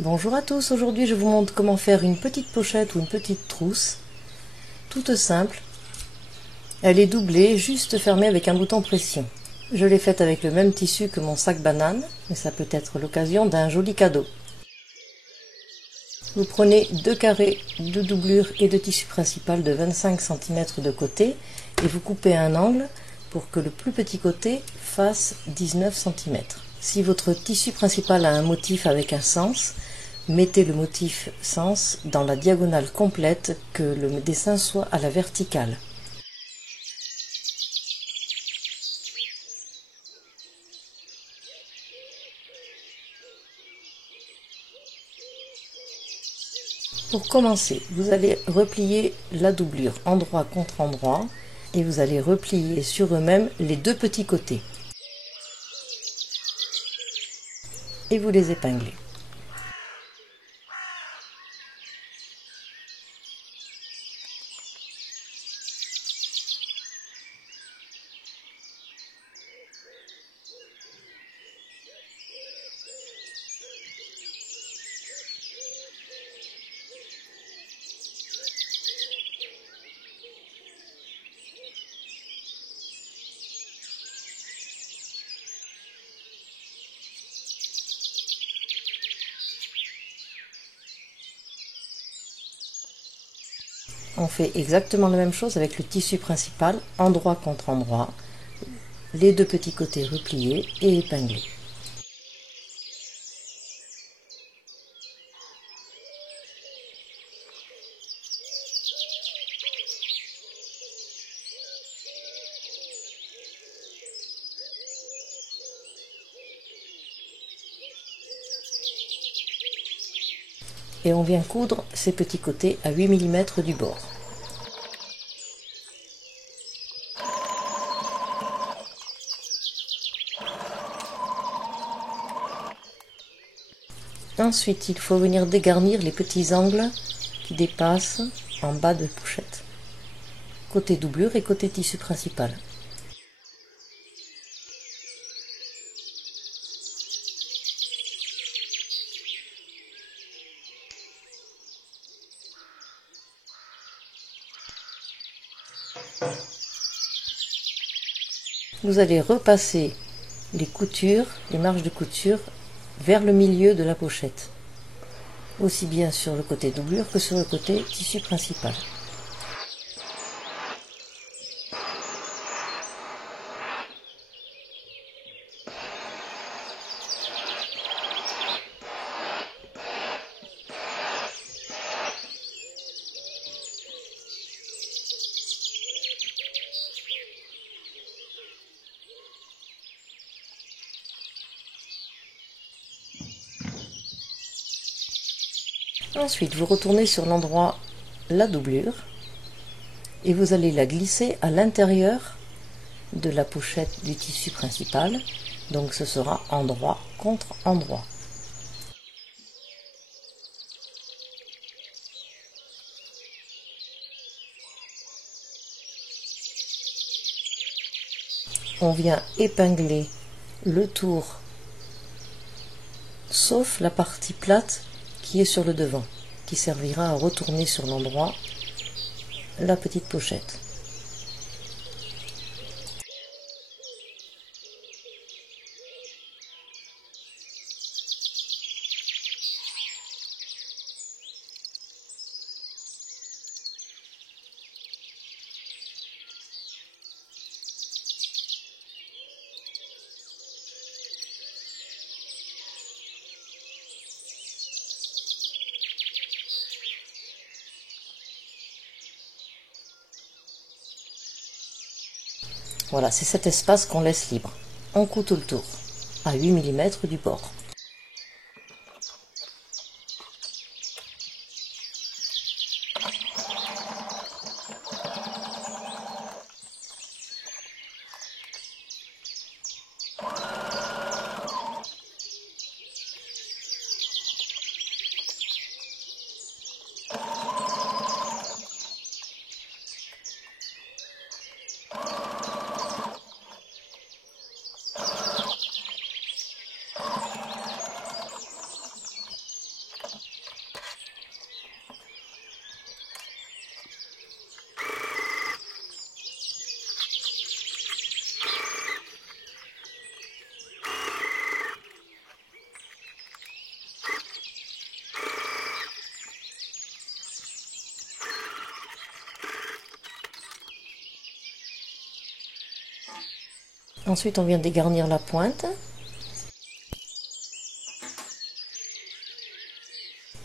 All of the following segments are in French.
Bonjour à tous, aujourd'hui je vous montre comment faire une petite pochette ou une petite trousse, toute simple. Elle est doublée, juste fermée avec un bouton pression. Je l'ai faite avec le même tissu que mon sac banane, mais ça peut être l'occasion d'un joli cadeau. Vous prenez 2 carrés de doublure et de tissu principal de 25 cm de côté et vous coupez un angle pour que le plus petit côté fasse 19 cm. Si votre tissu principal a un motif avec un sens, mettez le motif sens dans la diagonale complète, que le dessin soit à la verticale. Pour commencer, vous allez replier la doublure endroit contre endroit et vous allez replier sur eux-mêmes les deux petits côtés et vous les épinglez. On fait exactement la même chose avec le tissu principal, endroit contre endroit, les deux petits côtés repliés et épinglés. Et on vient coudre ces petits côtés à 8 mm du bord. Ensuite, il faut venir dégarnir les petits angles qui dépassent en bas de pochette, côté doublure et côté tissu principal. Vous allez repasser les coutures, les marges de couture vers le milieu de la pochette, aussi bien sur le côté doublure que sur le côté tissu principal. Ensuite, vous retournez sur l'endroit la doublure et vous allez la glisser à l'intérieur de la pochette du tissu principal, donc ce sera endroit contre endroit. On vient épingler le tour sauf la partie plate qui est sur le devant, qui servira à retourner sur l'endroit la petite pochette. Voilà, c'est cet espace qu'on laisse libre. On coud tout le tour, à 8 mm du bord. Ensuite, on vient dégarnir la pointe.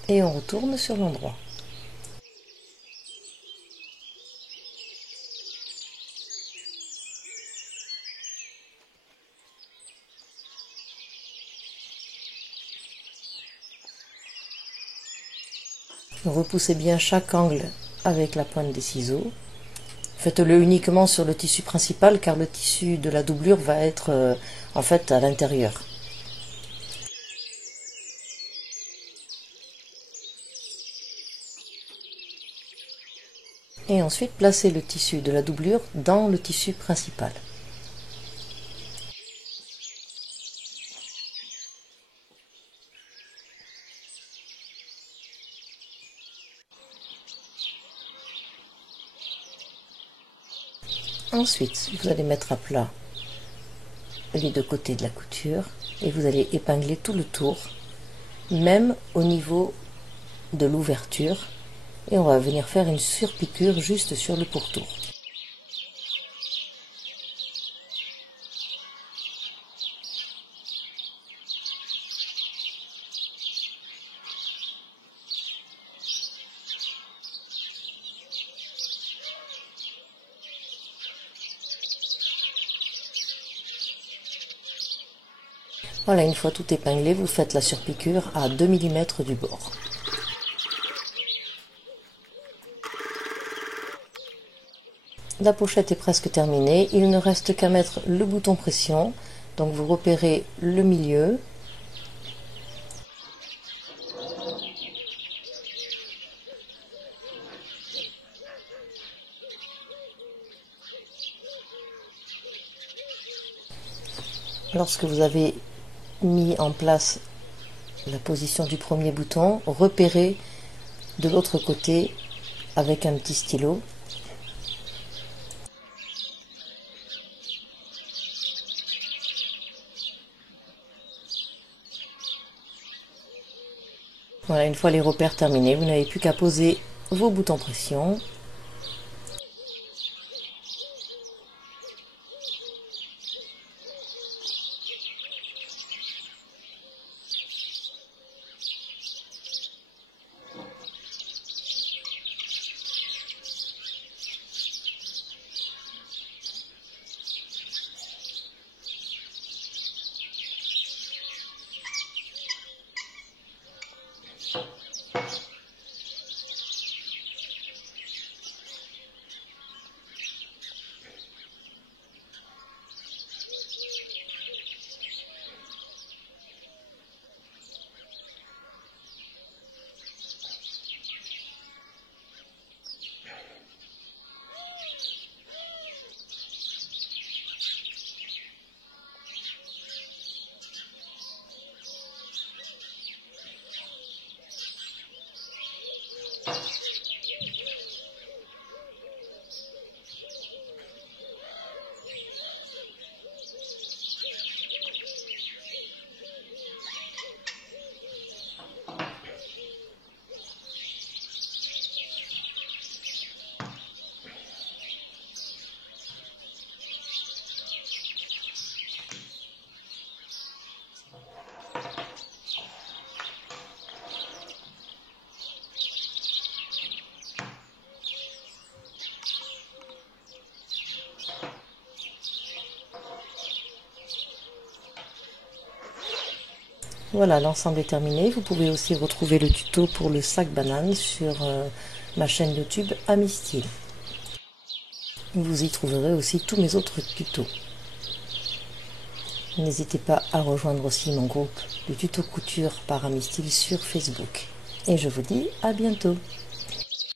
Et on retourne sur l'endroit. Repoussez bien chaque angle avec la pointe des ciseaux. Faites-le uniquement sur le tissu principal car le tissu de la doublure va être en fait à l'intérieur. Et ensuite placez le tissu de la doublure dans le tissu principal. Ensuite, vous allez mettre à plat les deux côtés de la couture et vous allez épingler tout le tour, même au niveau de l'ouverture, et on va venir faire une surpiqûre juste sur le pourtour. Voilà, une fois tout épinglé, vous faites la surpiqûre à 2 mm du bord. La pochette est presque terminée, il ne reste qu'à mettre le bouton pression, donc vous repérez le milieu. Lorsque vous avez mis en place la position du premier bouton, repérez de l'autre côté avec un petit stylo. Voilà, une fois les repères terminés, vous n'avez plus qu'à poser vos boutons pression. Voilà, l'ensemble est terminé. Vous pouvez aussi retrouver le tuto pour le sac banane sur ma chaîne YouTube Amistyle. Vous y trouverez aussi tous mes autres tutos. N'hésitez pas à rejoindre aussi mon groupe de tuto couture par Amistyle sur Facebook. Et je vous dis à bientôt.